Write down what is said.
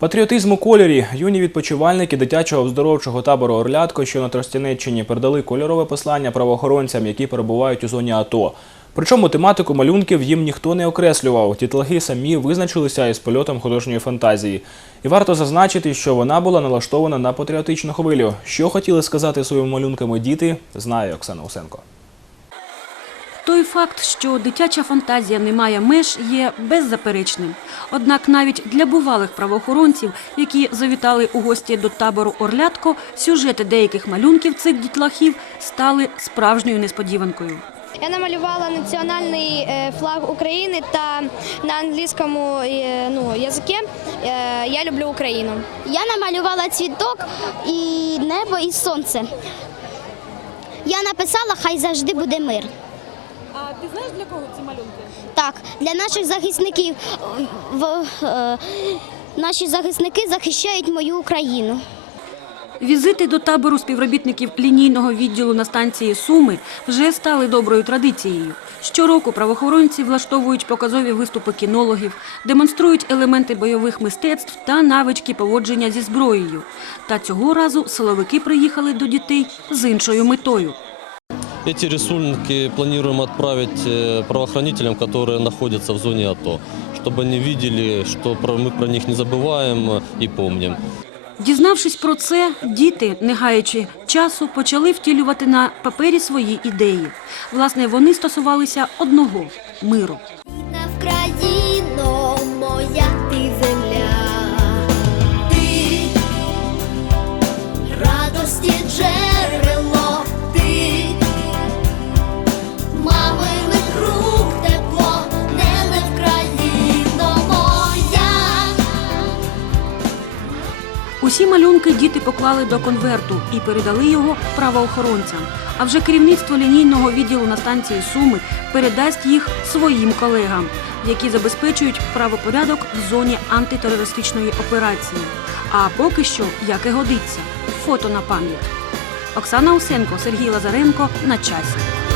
Патріотизм у кольорі. Юні відпочивальники дитячого оздоровчого табору Орлятко, що на Тростянеччині, передали кольорове послання правоохоронцям, які перебувають у зоні АТО. Причому тематику малюнків їм ніхто не окреслював. Дітлахи самі визначилися із польотом художньої фантазії. І варто зазначити, що вона була налаштована на патріотичну хвилю. Що хотіли сказати своїми малюнками діти, знає Оксана Усенко. Той факт, що дитяча фантазія не має меж, є беззаперечним. Однак навіть для бувалих правоохоронців, які завітали у гості до табору Орлятко, сюжети деяких малюнків цих дітлахів стали справжньою несподіванкою. Я намалювала національний е, флаг України та на англійському е, ну, язикі е, Я люблю Україну. Я намалювала цвіток і небо, і сонце. Я написала, хай завжди буде мир. А ти знаєш для кого ці малюнки? Так, для наших захисників е, наші захисники захищають мою Україну. Візити до табору співробітників лінійного відділу на станції Суми вже стали доброю традицією. Щороку правоохоронці влаштовують показові виступи кінологів, демонструють елементи бойових мистецтв та навички поводження зі зброєю. Та цього разу силовики приїхали до дітей з іншою метою. Эти рисунки планируем отправить э, правоохранителям, которые находятся в зоне АТО, чтобы они видели, что про- мы про них не забываем э, и помним. Дізнавшись про це, діти, не гаючи часу, почали втілювати на папері свої ідеї. Власне, вони стосувалися одного миру. На Вкраїно, моя ти земля, ти радості джерело, Усі малюнки діти поклали до конверту і передали його правоохоронцям. А вже керівництво лінійного відділу на станції Суми передасть їх своїм колегам, які забезпечують правопорядок в зоні антитерористичної операції. А поки що, як і годиться, фото на пам'ять. Оксана Усенко, Сергій Лазаренко на часі.